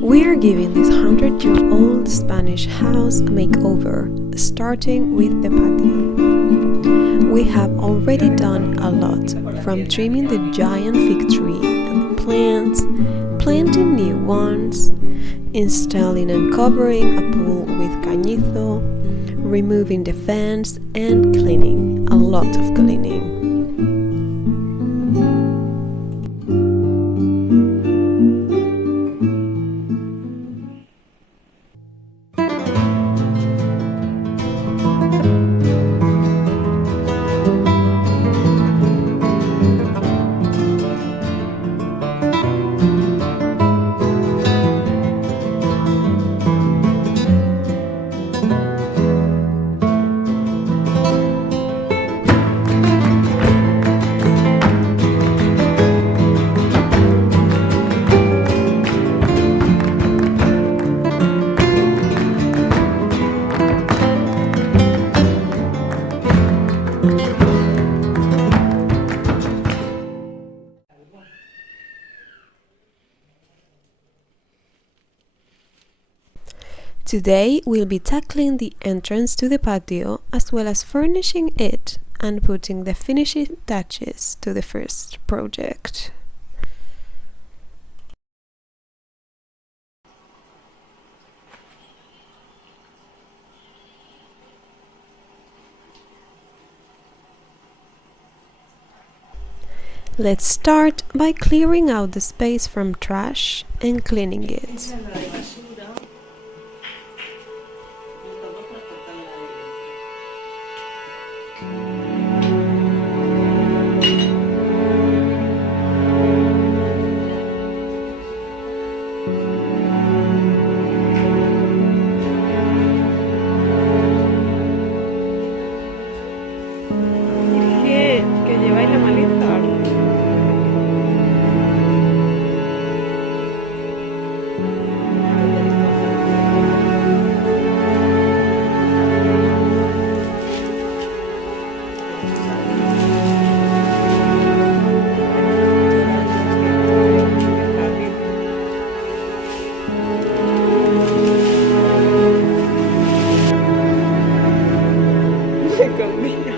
We are giving this 100-year-old Spanish house a makeover, starting with the patio. We have already done a lot, from trimming the giant fig tree and the plants, planting new ones, installing and covering a pool with cañizo, removing the fence, and cleaning. A lot of cleaning. Today we'll be tackling the entrance to the patio as well as furnishing it and putting the finishing touches to the first project. Let's start by clearing out the space from trash and cleaning it. Que lleváis la maleza. Se combina.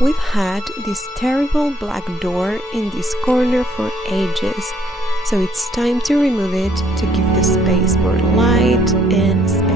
We've had this terrible black door in this corner for ages, so it's time to remove it to give the space more light and space.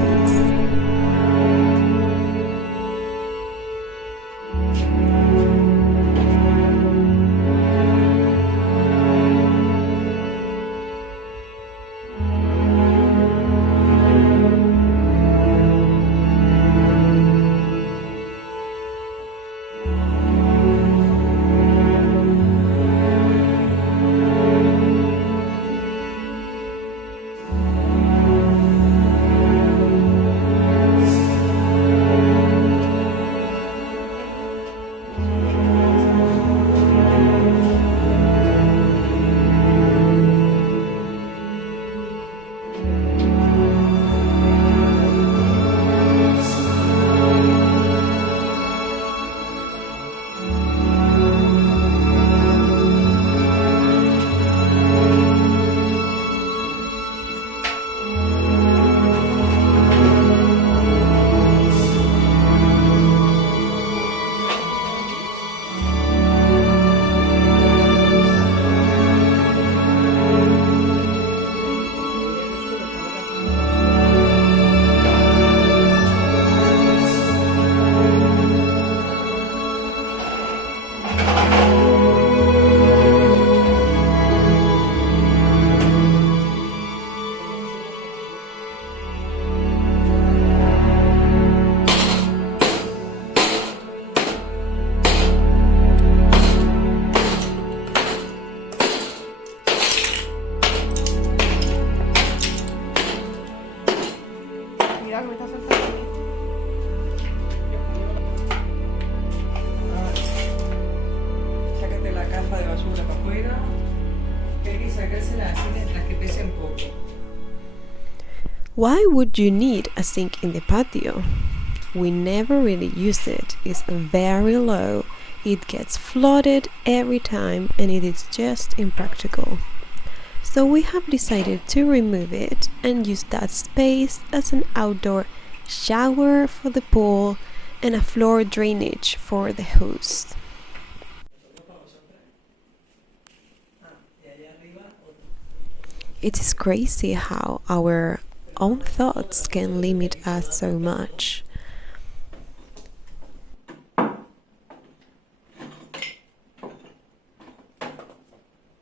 Why would you need a sink in the patio? We never really use it. It's very low. It gets flooded every time and it is just impractical. So we have decided to remove it and use that space as an outdoor shower for the pool and a floor drainage for the hose. It is crazy how our own thoughts can limit us so much.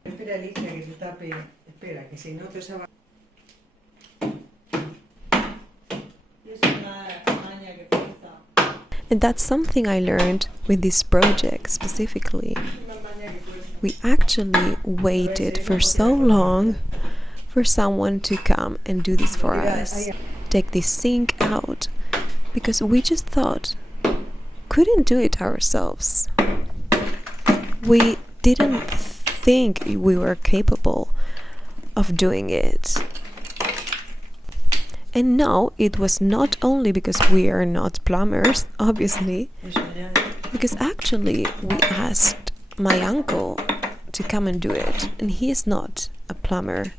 Espera, Alicia, que se tape. Espera, que si no te se va. And that's something I learned with this project specifically. We actually waited for so long for someone to come and do this for us. Take this sink out because we just thought couldn't do it ourselves. We didn't think we were capable of doing it. And no, it was not only because we are not plumbers, obviously, because actually we asked my uncle to come and do it, and he is not a plumber.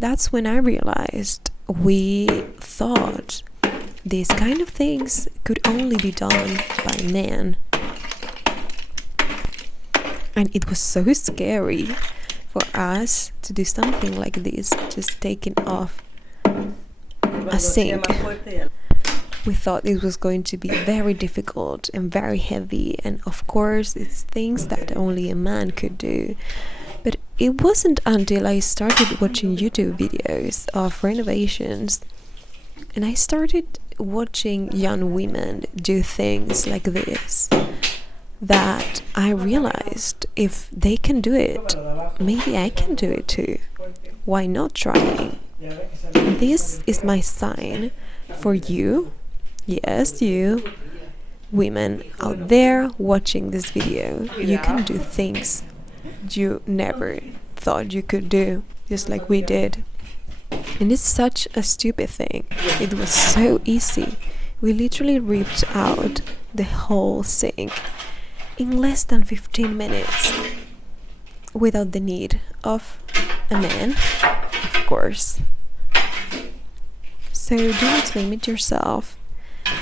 That's when I realized we thought these kind of things could only be done by men. And it was so scary for us to do something like this, just taking off a sink. We thought it was going to be very difficult and very heavy, and of course it's things that only a man could do. But it wasn't until I started watching YouTube videos of renovations and I started watching young women do things like this that I realized if they can do it, maybe I can do it too. Why not trying? This is my sign for you, yes, you, women out there watching this video. You can do things you never thought you could do, just like we did. And it's such a stupid thing. It was so easy. We literally ripped out the whole sink in less than 15 minutes without the need of a man, of course. So do not limit yourself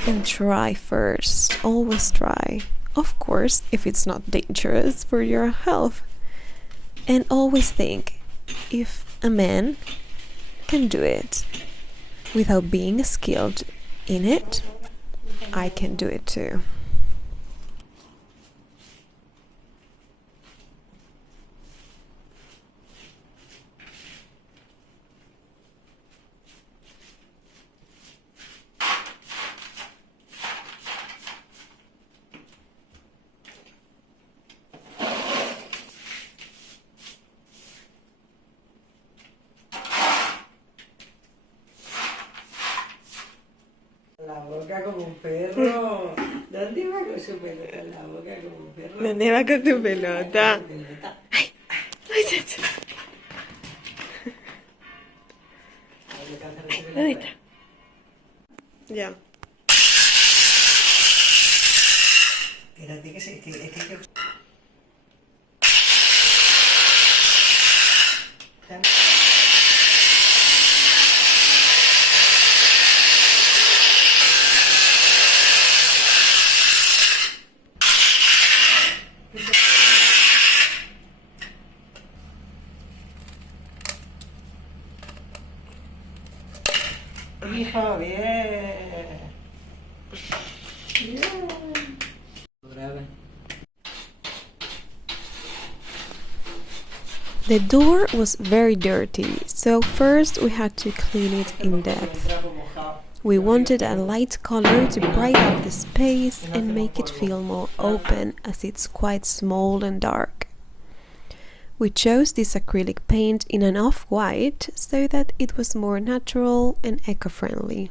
and try first. Always try. Of course, if it's not dangerous for your health. And always think, if a man can do it without being skilled in it, I can do it too. La boca como un perro. ¿Dónde va con su pelota? La boca como un perro. ¿Dónde va con tu pelota? Ay, ¿Dónde está? Ya. espérate que es que hijo, bien. Bien. The door was very dirty, so first we had to clean it in depth. We wanted a light color to brighten up the space and make it feel more open, as it's quite small and dark. We chose this acrylic paint in an off-white so that it was more natural and eco-friendly.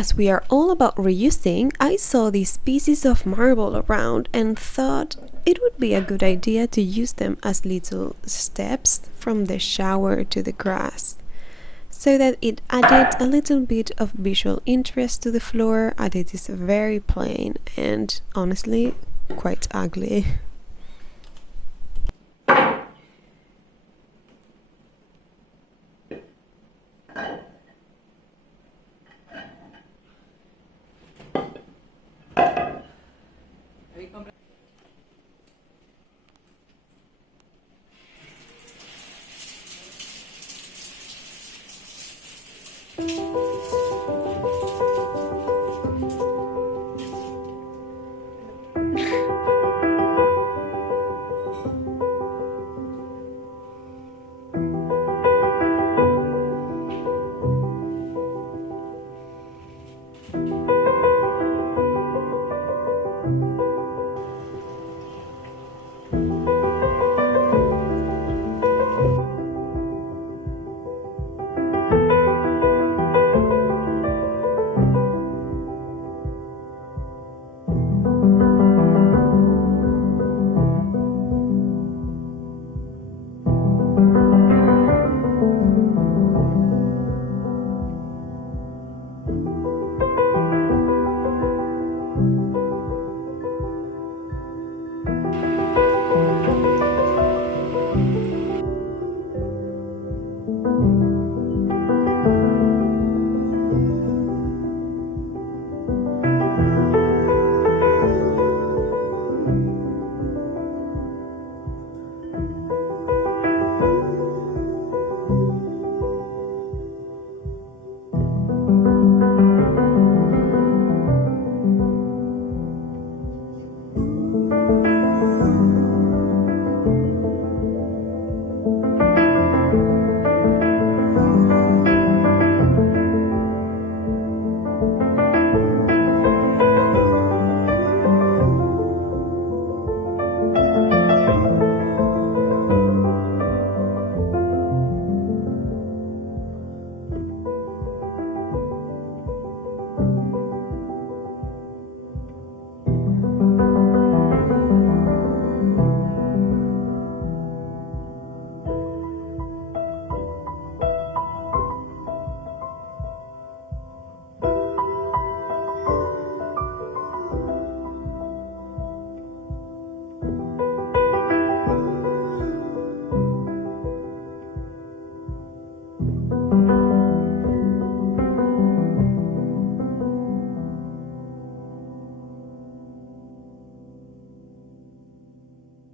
As we are all about reusing, I saw these pieces of marble around and thought it would be a good idea to use them as little steps from the shower to the grass, so that it added a little bit of visual interest to the floor, as it is very plain and honestly quite ugly.